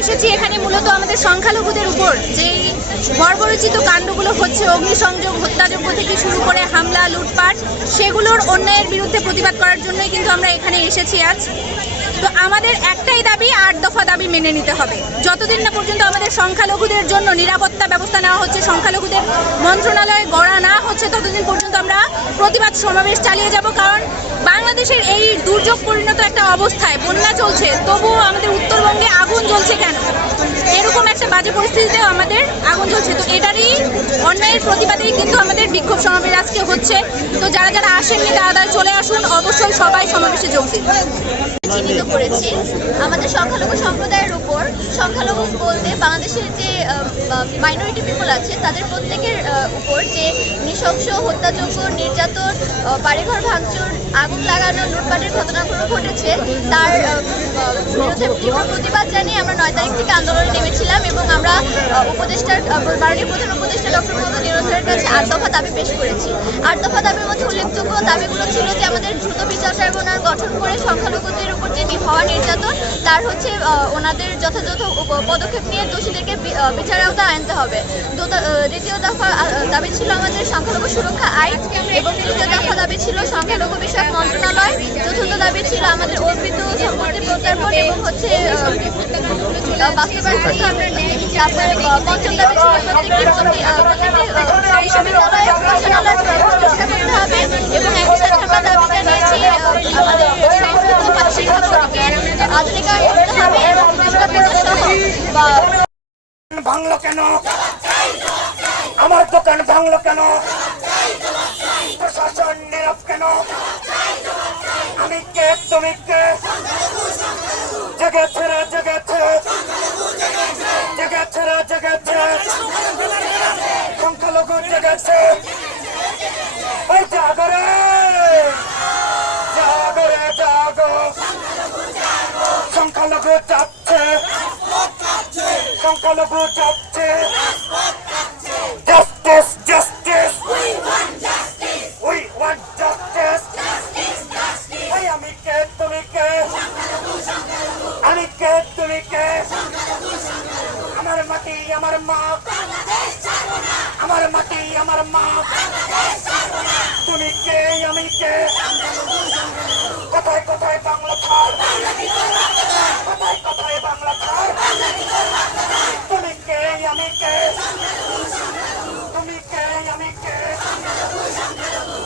এসেছি এখানে মূলত আমাদের সংখ্যালঘুদের উপর। যে বর্বরচিত কাণ্ডগুলো হচ্ছে, অগ্নিসংযোগ হত্যাযোগ্য থেকে শুরু করে হামলা, লুটপাট, সেগুলোর অন্যায়ের বিরুদ্ধে প্রতিবাদ করার জন্যই কিন্তু আমরা এখানে এসেছি আজ। তো আমাদের একটাই দাবি, আট দফা দাবি মেনে নিতে হবে। যতদিন না পর্যন্ত আমাদের সংখ্যালঘুদের জন্য নিরাপত্তা ব্যবস্থা নেওয়া হচ্ছে, সংখ্যালঘুদের মন্ত্রণালয় গড়া না হচ্ছে, ততদিন পর্যন্ত আমরা প্রতিবাদ সমাবেশ চালিয়ে যাব। কারণ বাংলাদেশের এই দুর্যোগ পরিণত একটা অবস্থায় বন্যা চলছে, তবুও আমাদের উত্তরবঙ্গে আগুন জ্বলছে কেন এরকম একটা বাজে পরিস্থিতিতেও আমাদের আগুন জ্বলছে তো এটারই অন্যায়ের প্রতিবাদেই কিন্তু আমাদের বিক্ষোভ সমাবেশ আজকে হচ্ছে। তো যারা যারা আসেননি, তারা চলে আসুন। অবশ্যই সবাই সমাবেশে যোগ দিন। চিহ্নিত করেছি। আমাদের সংখ্যালঘু সম্প্রদায়ের উপর সংখ্যালঘু বলতে বাংলাদেশের যে মাইনরিটি পিপল আছে, তাদের প্রত্যেকের উপর যে নৃশংস হত্যাযোগ্য নির্যাতন বাড়িঘর ভাঙচুর, আগুন লাগানো, লুটপাটের ঘটনাগুলো ঘটেছে, তার বিরুদ্ধে তীব্র প্রতিবাদ জানিয়ে আমরা নয় তারিখ থেকে আন্দোলনে নেমেছিলাম এবং আমরা উপদেষ্টার মাননীয় প্রধান উপদেষ্টা ডক্টর মোহাম্মদ ইউনুসের কাছে আট দফা দাবি পেশ করেছি। আট দফা দাবির মধ্যে উল্লেখযোগ্য দাবিগুলো ছিল যে, আমাদের দ্রুত বিচার ট্রাইব্যুনাল গঠন করে সংখ্যালঘুদের যে হওয়া নির্যাতন তার হচ্ছে ওনাদের যথাযথ পদক্ষেপ নিয়ে দোষীদেরকে বি- আহ, বিচারের আওতায় আনতে হবে। দ্বিতীয় দফা দাবি ছিল আমাদের সংখ্যালঘু সুরক্ষা আইন এবং তৃতীয় দফা দাবি ছিল সংখ্যালঘু বিষয়ক মন্ত্রণালয়। চতুর্থ দাবি ছিল আমাদের অর্পিত সম্পত্তি হচ্ছে ভাঙলো কেন? আমার দোকান ভাঙলো কেন? প্রশাসন নীরব কেন? আমি কে তুমি কে জেগেছে রে জেগেছে জেগেছে রে জেগেছে সংখ্যালঘু জেগেছে ওই জাগরে। জাগরে, জাগো। সংখ্যালঘু যাচ্ছে সংখ্যালঘু যাচ্ছে আমার মা। আমার মাটি, আমার মা। তুমি কে, আমি কে? কোথায় কোথায় বাংলা কোথায় বাংলা আমি কে? কে, আমি কে?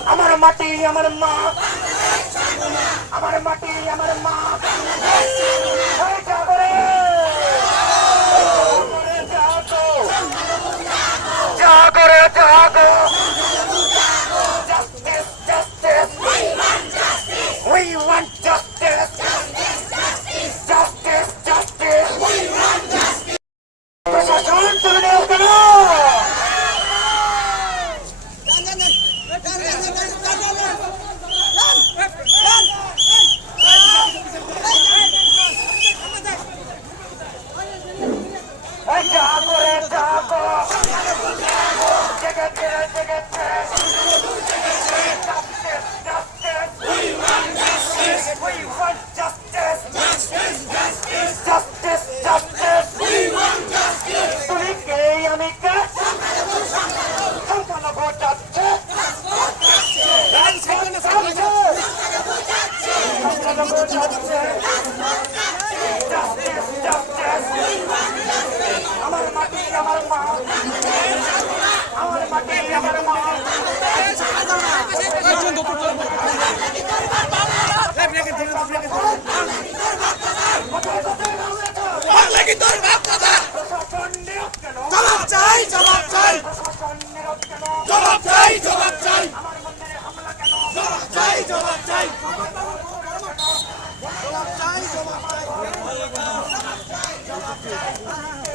আমার মাটি, আমার মা। আমার মাটি, আমার মা। আমার মাটি আমার মা আমার মাটি আমার মা জবাব চাই জবাব চাই জবাব চাই জবাব চাই জবাব চাই জবাব চাই Ah, ah, ah.